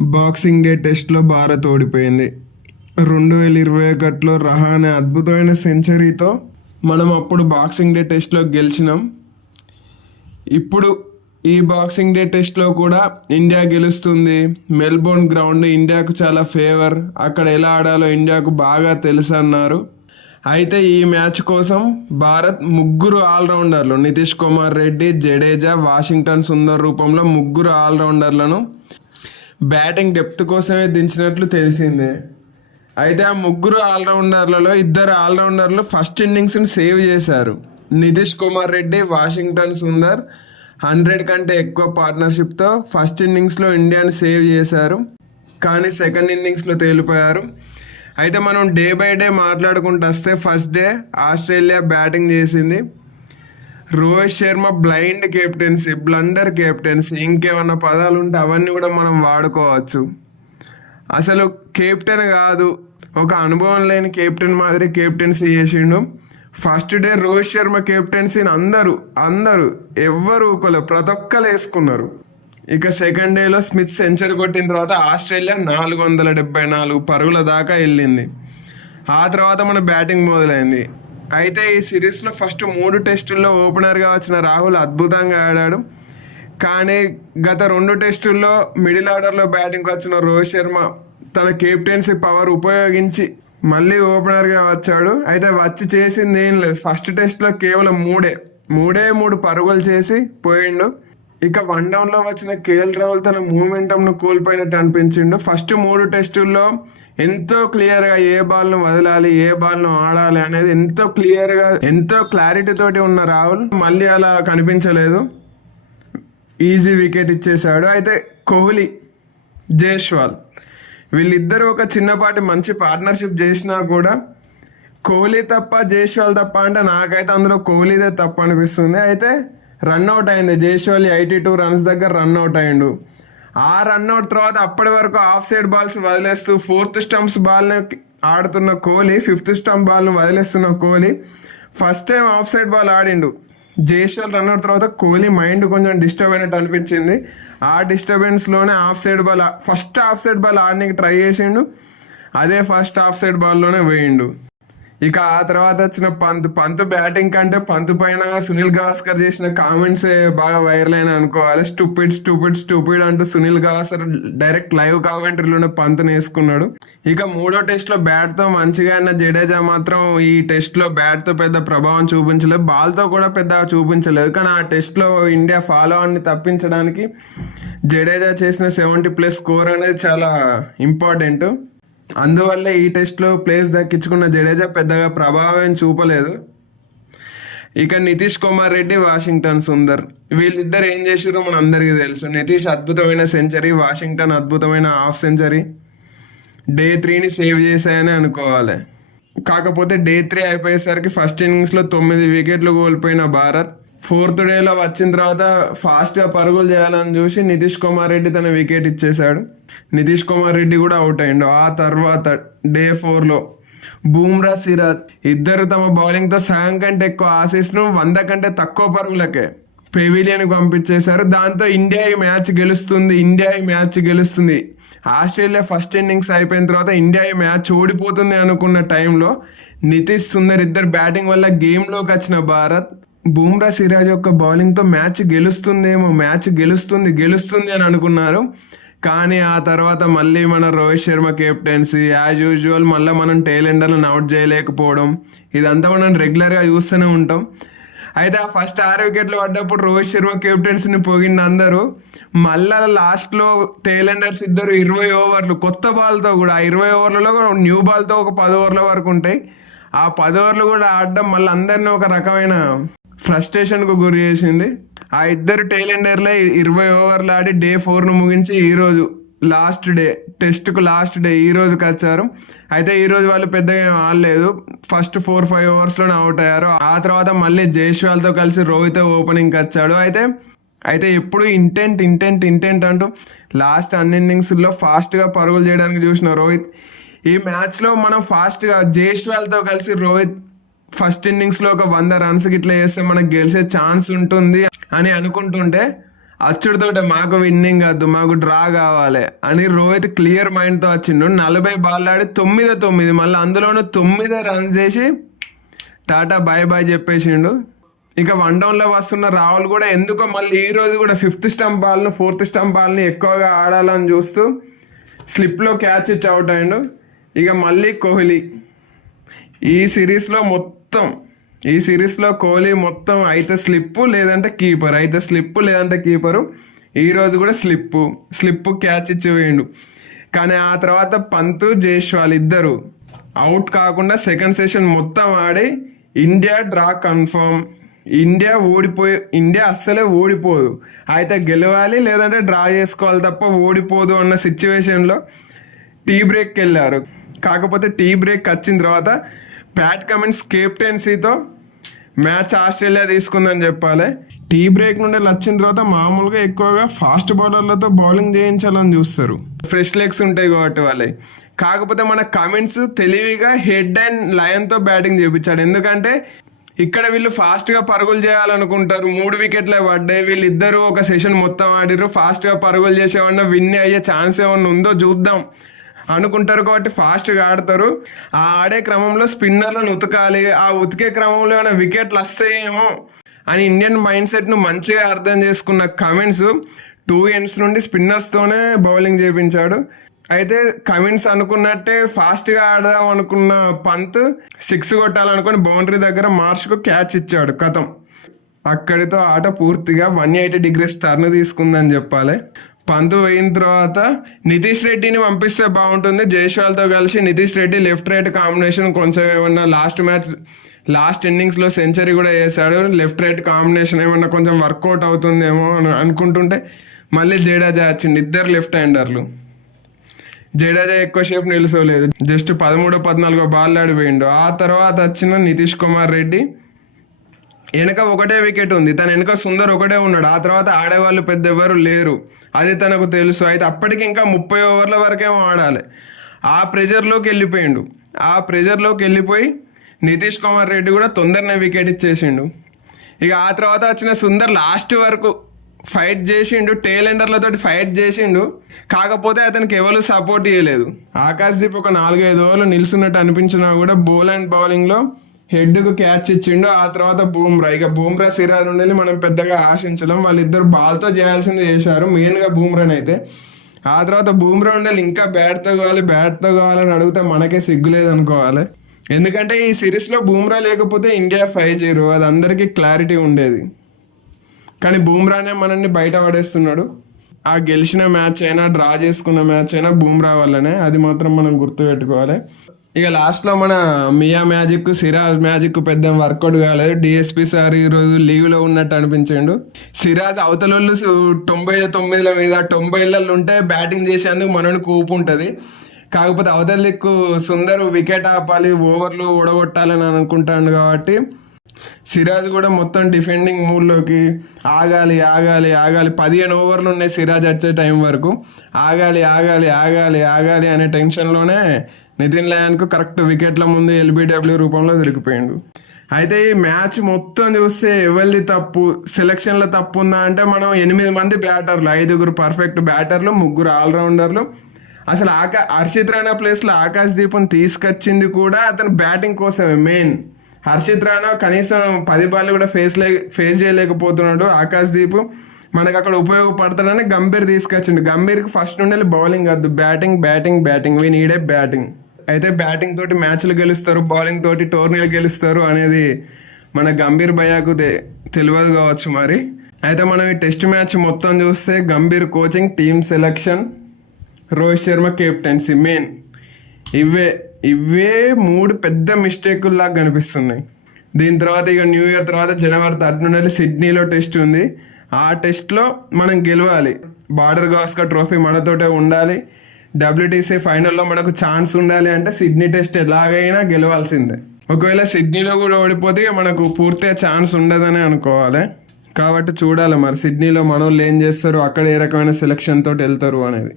Boxing day టెస్ట్లో భారత్ ఓడిపోయింది. రెండు వేల ఇరవై ఒకటిలో రహానే అద్భుతమైన సెంచరీతో మనం అప్పుడు బాక్సింగ్ డే టెస్ట్లో గెలిచినాం. ఇప్పుడు ఈ బాక్సింగ్ డే టెస్ట్లో కూడా ఇండియా గెలుస్తుంది. మెల్బోర్న్ గ్రౌండ్ ఇండియాకు చాలా ఫేవర్ అక్కడ ఎలా ఆడాలో ఇండియాకు బాగా తెలుసు అన్నారు. అయితే ఈ మ్యాచ్ కోసం భారత్ ముగ్గురు ఆల్రౌండర్లు నితీష్ కుమార్ రెడ్డి జడేజా వాషింగ్టన్ సుందర్ రూపంలో ముగ్గురు ఆల్రౌండర్లను బ్యాటింగ్ డెప్త్ కోసమే దించినట్లు తెలిసిందే. అయితే ఆ ముగ్గురు ఆల్రౌండర్లలో ఇద్దరు ఆల్రౌండర్లు ఫస్ట్ ఇన్నింగ్స్ని సేవ్ చేశారు. నితీష్ కుమార్ రెడ్డి వాషింగ్టన్ సుందర్ హండ్రెడ్ కంటే ఎక్కువ పార్ట్నర్షిప్తో ఫస్ట్ ఇన్నింగ్స్లో ఇండియాని సేవ్ చేశారు. కానీ సెకండ్ ఇన్నింగ్స్లో తేలిపోయారు. అయితే మనం డే బై డే మాట్లాడుకుంటూ వస్తే ఫస్ట్ డే ఆస్ట్రేలియా బ్యాటింగ్ చేసింది. Rohit Sharma blind captaincy blunder captaincy ఇంకేమన్నా పదాలు ఉంటే అవన్నీ కూడా మనం వాడుకోవచ్చు. అసలు కెప్టెన్ కాదు ఒక అనుభవం లేని కెప్టెన్ మాదిరి కెప్టెన్సీ చేసిండు. ఫస్ట్ డే రోహిత్ శర్మ కెప్టెన్సీని అందరూ అందరూ ఎవ్వరు ఒకరు ప్రతి ఒక్కరు వేసుకున్నారు. ఇక సెకండ్ డేలో స్మిత్ సెంచరీ కొట్టిన తర్వాత ఆస్ట్రేలియా నాలుగు వందల డెబ్బై నాలుగు పరుగుల దాకా వెళ్ళింది. ఆ తర్వాత మన బ్యాటింగ్ మొదలైంది. అయితే ఈ సిరీస్లో ఫస్ట్ మూడు టెస్టుల్లో ఓపెనర్గా వచ్చిన రాహుల్ అద్భుతంగా ఆడాడు. కానీ గత రెండు టెస్టుల్లో మిడిల్ ఆర్డర్లో బ్యాటింగ్కి వచ్చిన రోహిత్ శర్మ తన కెప్టెన్సీ పవర్ ఉపయోగించి మళ్ళీ ఓపెనర్గా వచ్చాడు. అయితే వచ్చి చేసింది ఏం లేదు. ఫస్ట్ టెస్ట్లో కేవలం మూడే. మూడే మూడు పరుగులు చేసి పోయిండు. ఇక వన్ డౌన్లో వచ్చిన కేఎల్ రాహుల్ తన మూమెంటంను కోల్పోయినట్టు అనిపించిండు. ఫస్ట్ మూడు టెస్టుల్లో ఎంతో క్లియర్గా ఏ బాల్ను వదలాలి ఏ బాల్ను ఆడాలి అనేది ఎంతో క్లియర్గా ఎంతో క్లారిటీ తోటి ఉన్న రాహుల్. మళ్ళీ అలా కనిపించలేదు. ఈజీ వికెట్ ఇచ్చేశాడు. అయితే కోహ్లీ జైస్వాల్ వీళ్ళిద్దరూ ఒక చిన్నపాటి మంచి పార్ట్నర్షిప్ చేసినా కూడా కోహ్లీ తప్ప జైస్వాల్ తప్ప అంటే నాకైతే అందులో కోహ్లీదే తప్ప అనిపిస్తుంది. అయితే రన్అట్ అయింది. జైస్వాల్ ఎయిటీ టూ రన్స్ దగ్గర రన్అట్ అయ్యిండు ఆ రన్అట్ తర్వాత అప్పటి వరకు ఆఫ్ సైడ్ బాల్స్ వదిలేస్తూ ఫోర్త్ స్టంప్స్ బాల్ని ఆడుతున్న కోహ్లీ ఫిఫ్త్ స్టంప్ బాల్ను వదిలేస్తున్న Kohli first time off side ball ఆడిండు. Jaiswal run out తర్వాత కోహ్లీ మైండ్ కొంచెం డిస్టర్బ్ అయినట్టు అనిపించింది. ఆ డిస్టర్బెన్స్లోనే off side ball first off side ball ఆడడానికి ట్రై చేసిండు. అదే ఫస్ట్ ఆఫ్ సైడ్ బాల్లోనే పోయిండు ఇక ఆ తర్వాత వచ్చిన పంత్ పంత్ బ్యాటింగ్ కంటే పంత్ పైన సునీల్ గవాస్కర్ చేసిన కామెంట్స్ బాగా వైరల్ అయినా అనుకోవాలి. స్టూపిడ్ స్టూపిడ్ స్టూపిడ్ అంటూ సునీల్ గవాస్కర్ డైరెక్ట్ లైవ్ కామెంటరీలోనే పంత్ని వేసుకున్నాడు. ఇక మూడో టెస్ట్లో బ్యాట్తో మంచిగా అయిన జడేజా మాత్రం ఈ టెస్ట్లో బ్యాట్తో పెద్ద ప్రభావం చూపించలేదు. బాల్తో కూడా పెద్ద చూపించలేదు. కానీ ఆ టెస్ట్లో ఇండియా ఫాలో అని తప్పించడానికి జడేజా చేసిన సెవెంటీ ప్లస్ స్కోర్ అనేది చాలా ఇంపార్టెంట్ అందువల్ల ఈ టెస్ట్లో ప్లేస్ దక్కించుకున్న జడేజా పెద్దగా ప్రభావం చూపలేదు. ఇక నితీష్ కుమార్ రెడ్డి వాషింగ్టన్ సుందర్. వీళ్ళిద్దరు ఏం చేసారో మన అందరికీ తెలుసు. నితీష్ అద్భుతమైన సెంచరీ వాషింగ్టన్ అద్భుతమైన హాఫ్ సెంచరీ. డే త్రీని సేవ్ చేశాయని అనుకోవాలి. కాకపోతే డే త్రీ అయిపోయేసరికి ఫస్ట్ ఇన్నింగ్స్లో తొమ్మిది వికెట్లు కోల్పోయిన భారత్. ఫోర్త్ డేలో వచ్చిన తర్వాత ఫాస్ట్గా పరుగులు చేయాలని చూసి నితీష్ కుమార్ రెడ్డి తన వికెట్ ఇచ్చేశాడు. నితీష్ కుమార్ రెడ్డి కూడా అవుట్ అయ్యిండు. ఆ తర్వాత డే ఫోర్లో బూమ్రా సిరాజ్ ఇద్దరు తమ బౌలింగ్తో సగం కంటే ఎక్కువ ఆశీస్ను వంద కంటే తక్కువ పరుగులకే పెవిలియన్కి పంపించేశారు. దాంతో ఇండియా ఈ మ్యాచ్ గెలుస్తుంది. ఇండియా ఈ మ్యాచ్ గెలుస్తుంది. ఆస్ట్రేలియా ఫస్ట్ ఇన్నింగ్స్ అయిపోయిన తర్వాత ఇండియా ఈ మ్యాచ్ ఓడిపోతుంది అనుకున్న టైంలో నితీష్ సుందర్ ఇద్దరు బ్యాటింగ్ వల్ల గేమ్లోకి వచ్చిన భారత్ బూమ్రా సిరాజ్ యొక్క బౌలింగ్తో మ్యాచ్ గెలుస్తుందేమో మ్యాచ్ గెలుస్తుంది గెలుస్తుంది అని అనుకున్నారు. కానీ ఆ తర్వాత మళ్ళీ మన Rohit Sharma captaincy as usual మళ్ళీ మనం టైలెండర్లను అవుట్ చేయలేకపోవడం ఇదంతా మనం రెగ్యులర్గా చూస్తూనే ఉంటాం. అయితే ఆ ఫస్ట్ ఆరు వికెట్లు పడ్డప్పుడు రోహిత్ శర్మ కెప్టెన్సీని పోగిండి అందరూ మళ్ళా లాస్ట్లో టైలెండర్స్ ఇద్దరు ఇరవై ఓవర్లు కొత్త బాల్తో కూడా ఆ ఇరవై ఓవర్లలో కూడా న్యూ బాల్తో ఒక పది ఓవర్ల వరకు ఉంటాయి. ఆ పది ఓవర్లు కూడా ఆడడం మళ్ళీ అందరినీ ఒక రకమైన ఫ్రస్ట్రేషన్కు గురి చేసింది. ఆ ఇద్దరు టైలెండర్లే ఇరవై ఓవర్లు ఆడి డే ఫోర్ను ముగించి ఈరోజు లాస్ట్ డే టెస్ట్కు లాస్ట్ డే ఈ రోజుకి వచ్చారు. అయితే ఈ రోజు వాళ్ళు పెద్దగా ఏం ఆడలేదు. ఫస్ట్ ఫోర్ ఫైవ్ ఓవర్స్లోనే అవుట్ అయ్యారు. ఆ తర్వాత మళ్ళీ జైష్వాల్తో కలిసి రోహిత్ ఓపెనింగ్కి వచ్చాడు. అయితే అయితే ఎప్పుడు ఇంటెంట్ ఇంటెంట్ ఇంటెంట్ అంటూ లాస్ట్ అన్ని ఇన్నింగ్స్లో ఫాస్ట్గా పరుగులు చేయడానికి చూసిన రోహిత్ ఈ మ్యాచ్లో మనం ఫాస్ట్గా జైష్వాల్తో కలిసి రోహిత్ ఫస్ట్ ఇన్నింగ్స్లో ఒక వంద రన్స్ ఇట్లా చేస్తే మనకు గెలిచే ఛాన్స్ ఉంటుంది అని అనుకుంటుంటే అచ్చుడితోటే మాకు విన్నింగ్ వద్దు మాకు డ్రా కావాలి అని రోహిత్ క్లియర్ మైండ్తో వచ్చిండు. నలభై బాల్ ఆడి తొమ్మిది తొమ్మిది మళ్ళీ అందులోనూ తొమ్మిది రన్స్ చేసి టాటా బాయ్ బాయ్ చెప్పేసిండు. ఇక వన్ డౌన్లో వస్తున్న రాహుల్ కూడా ఎందుకో మళ్ళీ ఈ రోజు కూడా ఫిఫ్త్ స్టంప్ బాల్ను ఫోర్త్ స్టంప్ బాల్ని ఎక్కువగా ఆడాలని చూస్తూ స్లిప్లో క్యాచ్ ఇచ్చి అవుట్ అయ్యిండు ఇక మళ్ళీ కోహ్లీ ఈ సిరీస్లో మొత్తం మొత్తం. ఈ సిరీస్లో కోహ్లీ మొత్తం అయితే స్లిప్పు లేదంటే కీపర్. అయితే స్లిప్ లేదంటే కీపరు. ఈరోజు కూడా స్లిప్పు. స్లిప్పు క్యాచ్ ఇచ్చి వేయండు. కానీ ఆ తర్వాత పంతు జైష్వాల్ ఇద్దరు అవుట్ కాకుండా సెకండ్ సెషన్ మొత్తం ఆడి ఇండియా డ్రా కన్ఫర్మ్ ఇండియా ఓడిపోయి ఇండియా అస్సలే ఓడిపోదు. అయితే గెలవాలి లేదంటే డ్రా చేసుకోవాలి తప్ప ఓడిపోదు అన్న సిచ్యువేషన్లో టీ బ్రేక్కి వెళ్ళారు కాకపోతే టీ బ్రేక్ వచ్చిన తర్వాత ప్యాట్ కమిన్స్ కెప్టెన్సీతో మ్యాచ్ ఆస్ట్రేలియా తీసుకుందని చెప్పాలి. టీ బ్రేక్ నుండి వచ్చిన తర్వాత మామూలుగా ఎక్కువగా ఫాస్ట్ బౌలర్లతో బౌలింగ్ చేయించాలని చూస్తారు. ఫ్రెష్ లెగ్స్ ఉంటాయి కాబట్టి వాళ్ళే కాకపోతే మన కమిన్స్ తెలివిగా హెడ్ అండ్ లయన్తో బ్యాటింగ్ చేయించాడు ఎందుకంటే ఇక్కడ వీళ్ళు ఫాస్ట్గా పరుగులు చేయాలనుకుంటారు. మూడు వికెట్లే పడ్డాయి. వీళ్ళిద్దరూ ఒక సెషన్ మొత్తం ఆడిరు ఫాస్ట్గా పరుగులు చేసేవన్నా విన్ అయ్యే ఛాన్స్ ఏమన్నా ఉందో చూద్దాం. అనుకుంటారు కాబట్టి ఫాస్ట్గా ఆడతారు. ఆ ఆడే క్రమంలో స్పిన్నర్లను ఉతకాలి ఆ ఉతికే క్రమంలో ఏమైనా వికెట్లు వస్తాయేమో అని ఇండియన్ మైండ్ సెట్ను మంచిగా అర్థం చేసుకున్న కమెంట్స్ టూ ఎండ్స్ నుండి స్పిన్నర్స్తోనే బౌలింగ్ చేయించాడు అయితే కమిన్స్ అనుకున్నట్టే ఫాస్ట్గా ఆడదాం అనుకున్న పంత్ సిక్స్ కొట్టాలనుకుని బౌండరీ దగ్గర మార్ష్కు క్యాచ్ ఇచ్చాడు కథం. అక్కడితో ఆట పూర్తిగా వన్ ఎయిటీ డిగ్రీస్ టర్న్ తీసుకుందని చెప్పాలి. పంతు పోయిన తర్వాత నితీష్ రెడ్డిని పంపిస్తే బాగుంటుంది. జైస్వాల్తో కలిసి Nitish Reddy left right combination కొంచెం ఏమన్నా లాస్ట్ మ్యాచ్ లాస్ట్ ఇన్నింగ్స్లో సెంచరీ కూడా వేశాడు లెఫ్ట్ రైట్ కాంబినేషన్ ఏమన్నా కొంచెం వర్కౌట్ అవుతుందేమో అని అనుకుంటుంటే మళ్ళీ జడేజా వచ్చింది ఇద్దరు లెఫ్ట్ హ్యాండర్లు. జడేజా ఎక్కువసేపు నిలుసోలేదు. జస్ట్ పదమూడో పద్నాలుగో బాల్ ఆడిపోయిండు ఆ తర్వాత వచ్చిన నితీష్ కుమార్ రెడ్డి వెనక ఒకటే వికెట్ ఉంది. తన వెనక సుందర్ ఒకటే ఉన్నాడు. ఆ తర్వాత ఆడేవాళ్ళు పెద్ద ఎవరు లేరు. అది తనకు తెలుసు. అయితే అప్పటికి ఇంకా ముప్పై ఓవర్ల వరకేమో ఆడాలి. ఆ ప్రెజర్లోకి వెళ్ళిపోయిండు. ఆ ప్రెజర్లోకి వెళ్ళిపోయి నితీష్ కుమార్ రెడ్డి కూడా తొందరనే వికెట్ ఇచ్చేసిండు. ఇక ఆ తర్వాత వచ్చిన సుందర్ లాస్ట్ వరకు ఫైట్ చేసిండు. టేలెండర్లతో ఫైట్ చేసిండు. కాకపోతే అతనికి ఎవరు సపోర్ట్ చేయలేదు ఆకాశ్దీప్ ఒక నాలుగైదు ఓవర్లు నిలుస్తున్నట్టు అనిపించినా కూడా బౌల్ అండ్ బౌలింగ్లో హెడ్కు క్యాచ్ ఇచ్చిండు ఆ తర్వాత బూమ్రా. ఇక బూమ్రా సిరాజ్ నుండి మనం పెద్దగా ఆశించలేం. వాళ్ళిద్దరు బాల్తో చేయాల్సింది చేశారు. మెయిన్గా బూమ్రాని అయితే. ఆ తర్వాత బూమ్రా ఉండాలి ఇంకా బ్యాట్తో కావాలి బ్యాట్తో కావాలని అడిగితే మనకే సిగ్గులేదు అనుకోవాలి ఎందుకంటే ఈ సిరీస్లో బూమ్రా లేకపోతే ఇండియా ఫైవ్ జీరో అది అందరికీ క్లారిటీ ఉండేది. కానీ బూమ్రానే మనల్ని బయట పడేస్తున్నాడు. ఆ గెలిచిన మ్యాచ్ అయినా డ్రా చేసుకున్న మ్యాచ్ అయినా బూమ్రా వల్లనే. అది మాత్రం మనం గుర్తుపెట్టుకోవాలి. ఇక లాస్ట్లో మన మియా మ్యాజిక్ సిరాజ్ మ్యాజిక్ పెద్ద వర్కౌట్ కాలేదు. డిఎస్పి సార్ ఈరోజు లీవ్లో ఉన్నట్టు అనిపించాడు. సిరాజ్ అవతలోళ్ళు తొంభై తొమ్మిదిల మీద తొంభైలలో ఉంటే బ్యాటింగ్ చేసేందుకు మనోనికి కూపు ఉంటుంది. కాకపోతే అవతల దిక్కు వికెట్ ఆపాలి ఓవర్లు ఓడగొట్టాలని అనుకుంటాడు కాబట్టి సిరాజ్ కూడా మొత్తం డిఫెండింగ్ మూడ్లోకి ఆగాలి ఆగాలి ఆగాలి. పదిహేను ఓవర్లు ఉన్నాయి సిరాజ్ వచ్చే టైం వరకు. ఆగాలి ఆగాలి ఆగాలి ఆగాలి అనే టెన్షన్లోనే నితిన్ లయాన్కు కరెక్ట్ వికెట్ల ముందు ఎల్బిడబ్ల్యూ రూపంలో దొరికిపోయిండు. అయితే ఈ మ్యాచ్ మొత్తం చూస్తే ఎవరిది తప్పు? సెలక్షన్లో తప్పు ఉందా అంటే మనం ఎనిమిది మంది బ్యాటర్లు ఐదుగురు పర్ఫెక్ట్ బ్యాటర్లు ముగ్గురు ఆల్రౌండర్లు అసలు ఆకా హర్షిత్ రాణా ప్లేస్లో ఆకాశ్ దీపం తీసుకొచ్చింది కూడా అతను బ్యాటింగ్ కోసమే మెయిన్ హర్షిత్ రాణా కనీసం పది బాల్ కూడా ఫేస్ లే ఫేస్ చేయలేకపోతున్నాడు. ఆకాశ్ దీప్ మనకు అక్కడ ఉపయోగపడతాడని గంభీర్ తీసుకొచ్చిండు. గంభీర్కి ఫస్ట్ నుండి బౌలింగ్ వద్దు. Batting batting batting we need batting అయితే బ్యాటింగ్ తోటి మ్యాచ్లు గెలుస్తారు బౌలింగ్ తోటి టోర్నీలు గెలుస్తారు అనేది మన గంభీర్ భయాకు తెలియదు కావచ్చు మరి. అయితే మనం ఈ టెస్ట్ మ్యాచ్ మొత్తం చూస్తే Gambhir coaching team selection Rohit Sharma captaincy main ఇవే ఇవే మూడు పెద్ద మిస్టేకుల్లాగా కనిపిస్తున్నాయి. దీని తర్వాత ఇక న్యూ ఇయర్ తర్వాత జనవరి థర్డ్ నుండి సిడ్నీలో టెస్ట్ ఉంది. ఆ టెస్ట్లో మనం గెలవాలి. బార్డర్ గాస్కర్ ట్రోఫీ మనతోటే ఉండాలి. డబ్ల్యూటీసీ ఫైనల్లో మనకు ఛాన్స్ ఉండాలి అంటే సిడ్నీ టెస్ట్ ఎలాగైనా గెలవాల్సిందే. ఒకవేళ సిడ్నీలో కూడా ఓడిపోతే మనకు పూర్తిగా ఛాన్స్ ఉండదని అనుకోవాలి. కాబట్టి చూడాలి మరి సిడ్నీలో మనోళ్ళు ఏం చేస్తారు? అక్కడ ఏ రకమైన సెలక్షన్ తోటి వెళ్తారు అనేది.